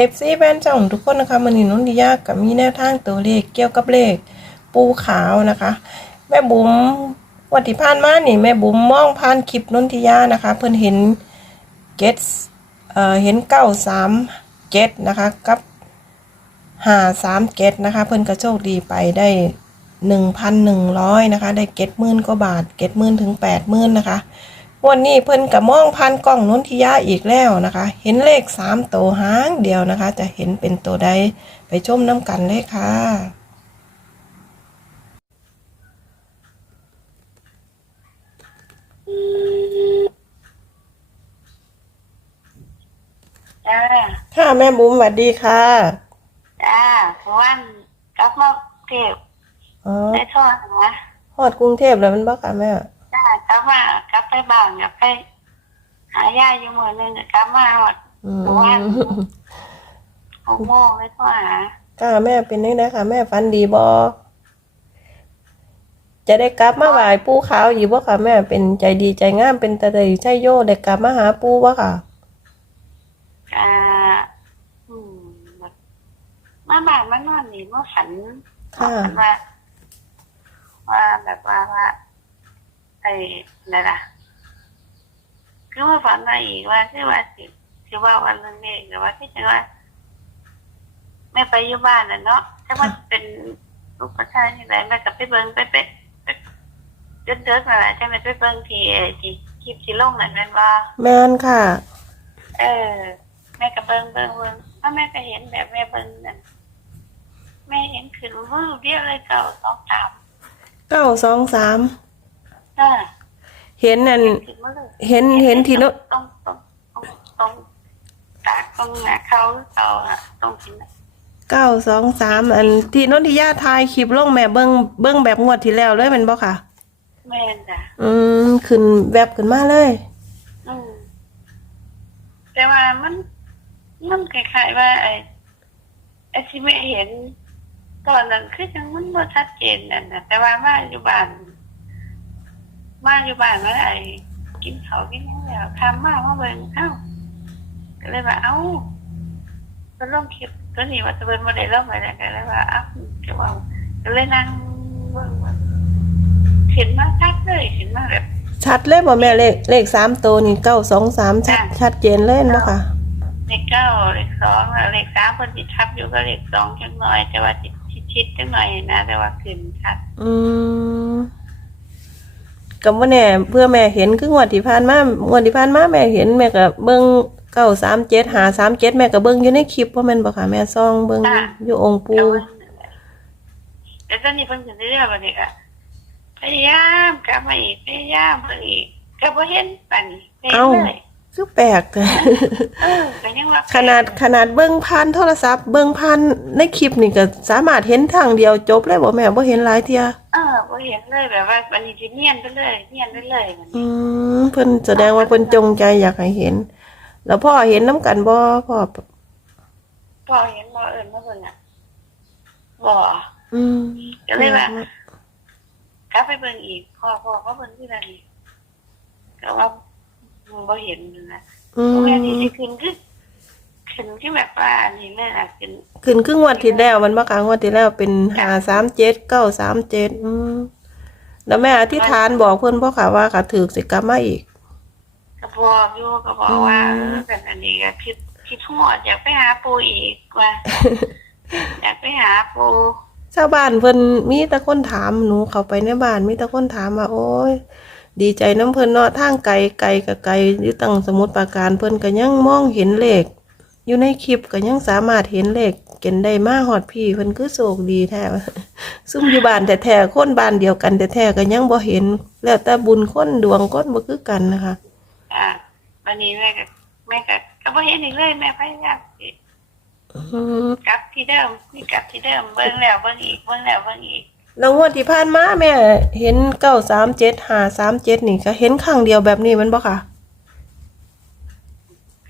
เอฟซีแฟนช่องทุกคนนะคะมันนี้นุ่นดิยากับมีแนวทางตัวเลขเกี่ยวกับเลข ปูขาวนะคะ แม่บุ๋มวันที่ผ่านมานี่แม่บุ๋มมองผ่านคลิปนุ่นทิยานะคะ เพิ่นเห็นเกตเอ่อเห็นเก้าสามเกตนะคะกับห้าสามเกตนะคะ เพิ่นก็โชคดีไปได้หนึ่งพันหนึ่งร้อยนะคะ ได้เกตหมื่นกว่าบาทเกตหมื่นถึงแปดหมื่นนะคะ วันนี้เพิ่นกับมองผ่านกล้องนนทิยาอีกแล้วนะคะ เห็นเลขสามตัวหางเดียวนะคะ จะเห็นเป็นตัวใดไปชมน้ำกันเลยค่ะจ้าค่ะแม่บุ๋มสวัสดีค่ะจ้าเพราะว่ากับมาเก็บอ๋อได้ทอดนะฮอดกรุงเทพแล้วมันบ่ค่ะแม่จ้ากลับมากลับ ไปบ้านกลับไปหายายอยู่เมืองนึงกลับมาหอดอืมว่าหกโมงได้โทรหาค่ะแม่เป็นยังไงค่ะ แม่ฟันดีบ่จะได้กลับมาไหว้ปู่ขาวอยู่บ่ค่ะ แม่เป็นใจดีใจงามเป็นตาได้ใช่โยได้กลับมาหาปู่บ่ค่ะ อ่าอืมแบบมาบ้านมานอนนี่มาฝันค่ะ ฝันว่า ว่าแบบว่าว่าไอ้อะไรล่ะ คือว่าฝันว่าอีกว่าคือว่าสิคือว่าวันนึงเองแต่ว่าที่จะว่าไม่ไปอยู่บ้านน่ะเนาะถ้าว่าเป็นลูกประชาที่ไหนแม่กับไปเบิ้งไปไปไปเดินเดินมาใช่ไหมไปเบิ้งที่เอ่อที่คลิปที่ลงนั่นแม่นว่าแม่นค่ะ เออ แม่กับเบิ้งเบิ้งเบิ้งถ้าแม่ก็เห็นแบบแม่เบิ้งนั่นแม่เห็นขึ้นมือเดียวเลยเก่าสองสามเก้าสองสามอ่า เห็นนั่นขึ้นมาเลยเห็นเห็นที่โนตรงตรงตรงตรงตาตรงหน้าเขาเขาอะตรงที่นั่นเก้าสองสามอันที่นนทิยาทายคลิปลงแม่เบิ้งเบิ้งแบบงวดที่แล้วเลยแมันบ่ค่ะ แม่นจ้ะอืมขึ้นแวบขึ้นมาเลย อืมแต่ว่ามันมันคล้ายๆว่าไอ้ไอ้ที่แม่เห็น ตอนนั้นคือจังมันบ่ชัดเจนนั่นนะแต่ว่ามาอยู่บ้าน มาอยู่บ้านแล้วไอ้กินเขาวกินหยังแล้วทำมาว่าเบิ่งเอ้าก็เลยว่าเอ้าก็ลองคลิปตัวนี้ว่าจะเป็นโมเดลลงไปแล้วก็เลยว่าเอ้าก็ว่าก็เลยนั่งเบิ่งว่าเห็นมาชัดเลยเห็นมาแบบ ชัดเลยบ่แม่เลขเลขสามตัวนี่เก้าสองสามชัด จ้ะ ชัดเจนเลยเนาะค่ะ เลขเก้าเลขสองแล้วเลขสามคนติดทับอยู่ก็เลขสองจังหน่อย แต่ว่าติดชิดๆจังหน่อยนะแต่ว่าขึ้นชัด อืม กับว่าแน่เพื่อแม่เห็นคืองวดที่ผ่านมางวดที่ผ่านมาแม่เห็นแม่ก็เบิ้งเก้าสามเจ็ดหาสามเจ็ดแม่ก็เบิ้งอยู่ในคลิปว่าแม่นบ่ค่ะแม่ซองเบิ้งอยู่องค์ปูแต่ว่าแต่ตอนนี้เพิ่งจะเรื่อยๆวันนี้ก็พยายามกลับมาอีกพยายามมาอีกก็บ่เห็นปันนี้เห็นเลยคือแปลกแต่เออก็ยังว่าขนาดขนาดเบิ้งผ่านโทรศัพท์ เบิ้งผ่านในคลิปนี่ก็สามารถเห็นทางเดียวจบเลยบ่แม่บ่เห็นหลายเที่ย เออบ่เห็นเลยแบบว่าวันนี้สิเนียนไปเลยเนียนไปเลยมันอืมเพิ่นแสดงว่าเพิ่นจงใจอยากให้เห็น แล้วพ่อเห็นน้ำกันบ่พ่อพอเห็นบ่เอิ้นมาเบิ่งอะบ่อืมก็เลยว่ากลับไปเบิ่งอีกพอพอเขาเบิ่งที่นั่นอีกก็ว่ามึงบ่เห็นนะอืมโรงเรียนที่สิขึ้นคือ ขึ้นที่แบบว่านี่แม่น่ะขึ้นขึ้นครึ่งงวดที่แล้วมันบ่คะงวดที่แล้วเป็นห้าสามเจ็ดเก้าสามเจ็ดอืมแล้วแม่อธิษฐานบอกเพิ่นบ่ค่ะว่าค่ะถือสิกลับมาอีกก็บอกอยู่ก็บอกว่าอืมเออเป็นอันนี้ก็คิดคิดทั้งหมดอยากไปหาปูอีกว่าอยากไปหาปูชาวบ้านเพิ่นมีแต่คนถามหนูเข้าไปในบ้านมีแต่คนถามว่าโอ้ย ดีใจน้ำเพิ่นเนาะทางไกลไกลกับไกลอยู่ตั้งสมุทรปราการเพิ่นก็ยังมองเห็นเลข อยู่ในคลิปก็ยังสามารถเห็นเลขเก็นได้มาฮอดพี่เพิ่นคือโชคดีแท้ซุ่มอยู่บ้านแท้ๆคนบ้านเดียวกันแท้ๆก็ยังบ่เห็น แล้วแต่บุญคนดวงคนบ่คือกันนะคะ อ่าวันนี้แม่ก็แม่ก็ก็บ่เห็นอีกเลยแม่พยายามสิอืมกลับที่เดิมนี่กลับที่เดิมเบิ่งแล้วเบิ่งอีกเบิ่งแล้วเบิ่งอีกแล้วงวดที่ผ่านมาแม่ เห็นเก้าสามเจ็ดห้าสามเจ็ดนี่ก็เห็นครั้งเดียวแบบนี้แมันบ่ค่ะ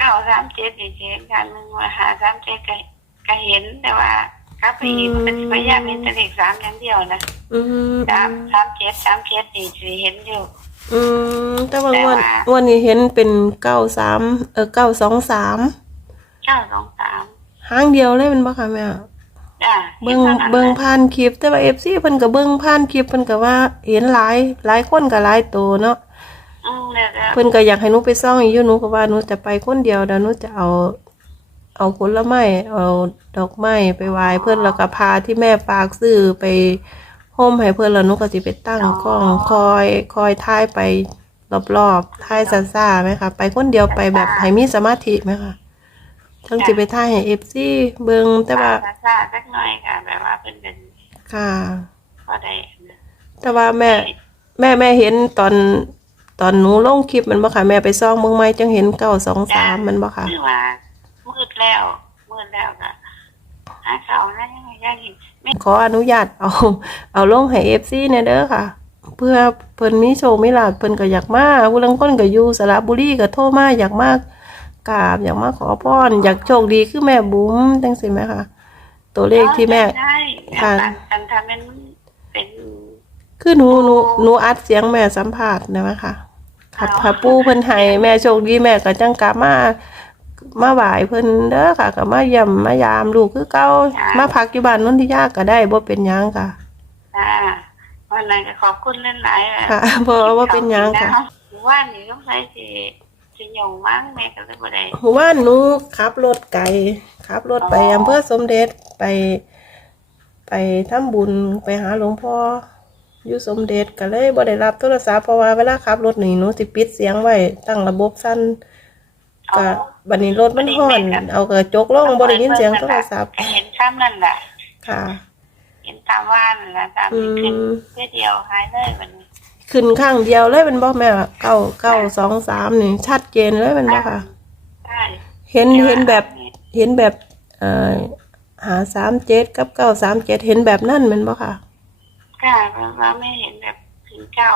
เก้าสามเจ็ดนี่สิเห็นกันหนึ่งว่าหาสามเจ็ดก็ก็เห็นแต่ว่ากลับไปอีกมันเป็นพยายามเห็นแต่เลขสามอย่างเดียวนะอืมสามสามเจ็ดสามเจ็ดนี่สิเห็นอยู่อืมแต่ว่างวดแต่ว่างวดนี้เห็นเป็นเก้าสามเออเก้าสองสามเก้าสองสามหหางเดียวเลยแมันบ่ค่ะแม่จ้าเบิ่งเบิ่งผ่านคลิปแต่ว่า FC เพิ่นก็เบิ่งผ่านคลิปเพิ่นก็ว่าเห็นหลายหลายคนก็หลายโตเนาะ อืมแล้วก็เพิ่นก็อยากให้หนูไปซ่องอีกอยู่หนูก็ว่าหนูจะไปคนเดียวเดี๋ยวหนูจะเอา เอาผลไม้เอาดอกไม้ไปไหว้เพิ่นแล้วก็พาที่แม่ฝากซื้อไปโฮมให้เพิ่นแล้วหนูก็สิไปตั้งกล้องคอยคอยถ่ายไปรอบๆถ่ายซ่าๆไหมคะไปคนเดียวไปแบบให้มีสมาธิไหมคะทั้งสิไปถ่ายให้ FC เบิ่งแต่ว่าซาซาๆสักหน่อยค่ะแบบว่าเพิ่นเป็นค่ะ พอได้นะแต่ว่าแม่ แม่แม่เห็นตอน ตอนหนูลงคลิปมันบ่ค่ะแม่ไปซ่องเบิ่งไหมจังเห็นเก้าสองสามมันบ่ค่ะคือว่ามืดแล้วมืดแล้วก็หาเขานะยังไงยังอีกไม่ขออนุญาตเอา เอาลงให้ FC แน่เด้อค่ะ เพื่อเพิ่นมีโชคมีลาภเพิ่นก็อยากมาผู้ลางคนก็อยู่สระบุรีก็โทรมาอยากมากราบอยากมาขอพรอยากโชคดีคือแม่บุ๋มจังซี่ไหมคะตัวเลขที่แม่ได้ค่ะ การทำเป็นเป็น คือหนูหนูหนูอัดเสียงแม่สัมภาษณ์นะมะค่ะ ถ้าถ้าปู่เพิ่นให้แม่โชคดีแม่ก็จังกลับมามาไหว้เพิ่นเด้อค่ะก็มาเยี่ยมมายามลูกคือเก่ามาพักอยู่บ้านนนทิยาก็ได้บ่เป็นหยังค่ะอ่าวันนั้นก็ขอบคุณหลายๆค่ะบ่ว่าเป็นหยังค่ะว่านี่ต้องใช้สิสิยงมั้งแม่ก็เลยบ่ได้ว่าหนูขับรถไกลขับรถไปอ๋อออำเภอสมเด็จไป ไปทำบุญไปหาหลวงพ่อ อยู่สมเด็จก็เลยบ่ได้รับโทรศัพท์เพราะว่าเวลาขับรถนี่หนูสิปิดเสียงไว้ตั้งระบบสั้นก็บัดนี้รถมันฮ้อน เอากระจกลงบ่ได้ยินเสียงโทรศัพท์ก็เห็นข้ามนั่นแหละค่ะ เห็นตามว่านนั่นแหละตามที่ขึ้นอืมเพื่อเดียวหายเลยวันนี้ขึ้นข้างเดียวเลยเป็นบ่แม่เก้าเก้าสองสามนี่ชัดเจนเลยเป็นบ่ค่ะได้เห็นเห็นแบบเห็นแบบเอ่อหาสามเจ็ดกับเก้าสามเจ็ดเห็นแบบนั่นแมันบ่ค่ะ ค่ะเพราะว่าไม่เห็นแบบถึงเก้า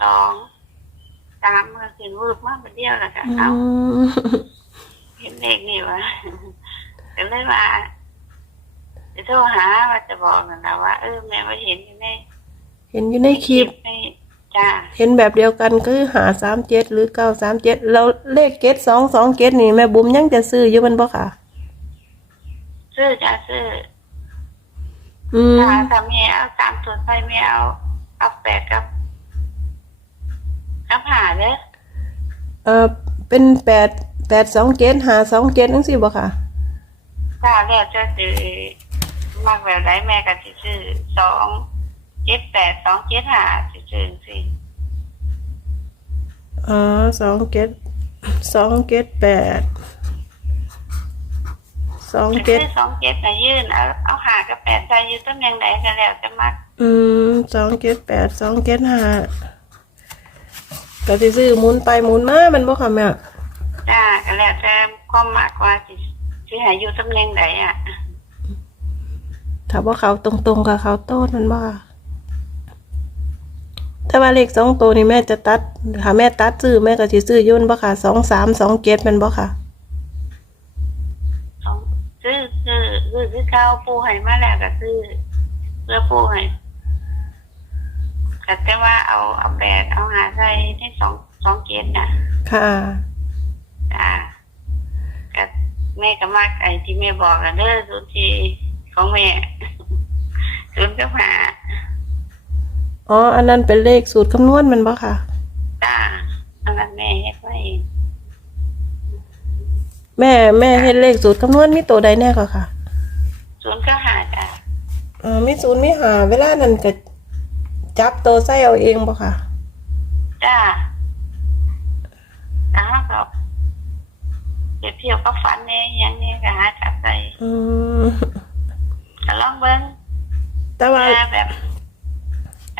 สองสามเมื่อคืนวูบมากเป็นเดียวแหละค่ะอืเอามเห็นเลขนี่วะก็เลยว่าจะโทรหาว่าจะบอกนั่นแหละว่าเออแม่ว่าเห็นอยู่ในเห็นอยู่ในคลิปในจ้าเห็นแบบเดียวกันก็คือหาสามเจ็ดหรือเก้าสามเจ็ดแล้วเลขเกตสองสองเกตนี่แม่บุ๋มยังจะซื้ออยู่แมันบ่ค่ะ ซื้อจ้าซื้อ อืมถ้าทำแม่เอาสามตัวใส่แม่เอาเอาแปดกับกับหาเด้อเออเป็นแปดแปดสองเกตหาสองเกตนั่นสิบ่ค่ะ ถ้าแล้วจะซื้อมากแบบไหนแม่ก็สิซื้อสองเจ็ดแปดสองเจ็ดห้าสิซื้อสิอ๋อสองเกตสองเกตแปด สองเกซื้ตอสองเจ็ดนะยื่นเอาเอาหากับแปดใส่อยู่ตำแหน่งไหนก็แล้วจะมักอืมสองเกตแปดสองเกตห้าก็สิซื้อหมุนไปหมุนมาแมันบ่ค่ะแม่จ้าก็แล้วแต่ความมากกว่าสิสิหาอยู่ตำแหน่งไหนอะถ้าว่าเขาตรงๆกับเขาโต้นมันบ่ค่ะถ้าว่าเลขสองตัวนี่แม่จะตัดถ้าแม่ตัดซื้อแม่ก็สิซื้อยุ่นบ่ค่ะสองสามสองเกตมันบ่ค่ะ เอาซื้อซื้ อซื้อซื้อเก้าปูให้มาแล้วก็ซื้อเพื่อปูให้ก็แต่ว่าเอาเอาแปดเอาหาใส่ในสองสองเกตนะค่ะจ้าก็แม่ก็มากไอ้ที่แม่บอกกันเด้อสุทีของแม่ศูนย์เจ้าหาอ๋อ อันนั้นเป็นเลขสูตรคำนวณมันบ่ค่ะจ้าอันนั้นแม่เฮ็ดไว้เองแม่แม่เฮ็ดเลขสูตรคำนวณมีตัวใดแน่ก็ค่ะ ศูนย์เจ้าหาจ้าอ่ามีศูนย์มีหา เวลานั้นก็จับตัวใส่เอาเองบ่ค่ะ จ้าจ้าก็เปรียบเทียบกับฝันเนี่ยยังเนี่ยก็หาจับใส่อืมก็ลองเบิ้งแต่ว่าจ้าแบบ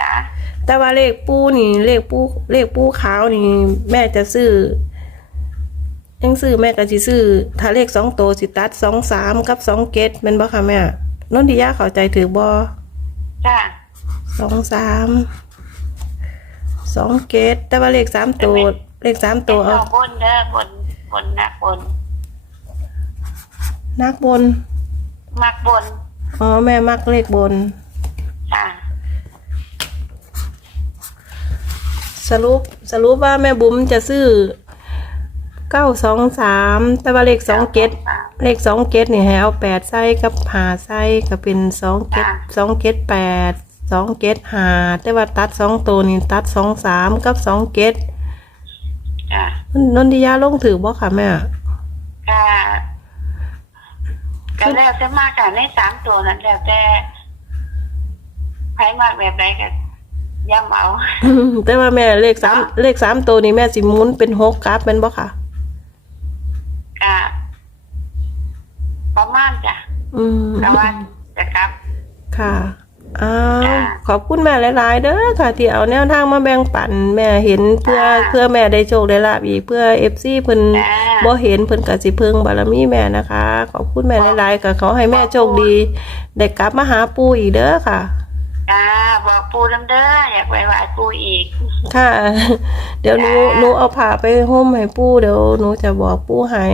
จ้าแต่ว่าเลขปูนี่ เลขปูเลขปูขาวนี่ แม่จะซื้อ ยังซื้อแม่ก็สิซื้อถ้าเลขสองตัวสิตัดสองสามกับสองเกตแม่นบ่ค่ะแม่นนทิยาเข้าใจถือบ่จ้าสองสามสองเกตแต่ว่าเลขสามตัวเลขสามเป็ตันวเอาเอาบนเด้อบนบนนะบน นักบน มักบนอ๋อแม่มักเลขบนจ้าสรุปสรุปว่าแม่บุ๋มจะซื้อ เก้าสองสามแต่ว่าเลขสองเกตสามเลขสองเกตนี่ให้เอาแปดไส้กับหาไส้ก็เป็นสองเกตจ้ะสองเกตแปดสองเกตหาแต่ว่าตัดสองตัวนี่ตัดสองสามกับสองเกตจ้ะนนทิยาลงถือบ่ค่ะแม่ก็ก็แล้วแต่มากค่ะในสามตัวนั้นแล้วแต่ใครมากแบบไหนก็ย่ำเอาแต่ว่าแม่เลขสามเลขสามตัวนี่แม่สิหมุนเป็นหกกราฟเป็นบ่ค่ะ ก็ประมาณจ้ะ อืมแต่ว่าจะกลับ ค่ะอ้าวจ้ะขอบคุณแม่หลาย ๆ เด้อค่ะ ที่เอาแนวทางมาแบ่งปัน แม่เห็นเพื่อจ้ะเพื่อแม่ได้โชคได้ลาบอีกเพื่อ FC เพิ่นจ้ะบ่เห็นเพิ่นก็สิเพิ่งบารมีแม่นะคะ ขอบคุณแม่หลายๆก็ขอให้แม่โชคดีได้กลับมาหาปู่อีกเด้อค่ะจ้าบอกปูน้ำเด้ออยากไปไหว้ปูอีก ค่ะ เดี๋ยวหนูจ้ะหนูเอาผ้าไปห่มให้ปู่เดี๋ยวหนูจะบอกปู่ให้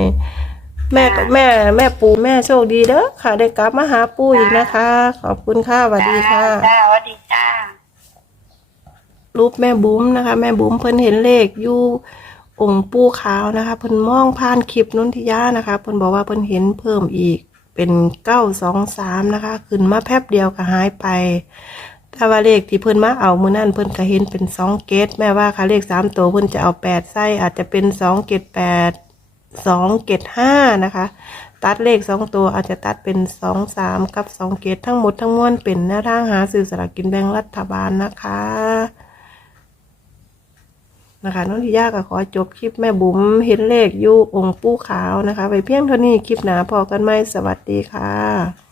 แม่ก็จ้ะแม่แม่ปู่แม่โชคดีเด้อค่ะ ได้กลับมาหาปู่อีกนะคะ ขอบคุณค่ะสวัสดีค่ะ จ้าสวัสดีจ้า รูปแม่บุ๋มนะคะ แม่บุ๋มเพิ่นเห็นเลขอยู่องค์ปู่ขาวนะคะเพิ่นมองผ่านคลิปนนทิยานะคะเพิ่นบอกว่าเพิ่นเห็นเพิ่มอีกเป็นเก้าสองสามนะคะ ขึ้นมาแป๊บเดียวก็หายไปถ้าว่าเลขที่เพิ่นมาเอามือนั่นเพิ่นก็เห็นเป็นสองเกตแม่ว่าค่ะเลขสามตัวเพิ่นจะเอาแปดไส้อาจจะเป็นสองเกตแปด สองเกตห้านะคะ ตัดเลขสองตัวอาจจะตัดเป็นสองสามกับสองเกตทั้งหมดทั้งมวลเป็นหน้าทางหาซื้อสลากกินแบ่งรัฐบาลนะคะนะคะน้องทิยาก็ขอจบคลิปแม่บุ๋มเห็นเลขยู่องค์ปู้ขาวนะคะ ไปเพียงเท่านี้คลิปหนาพอกันไหมสวัสดีค่ะ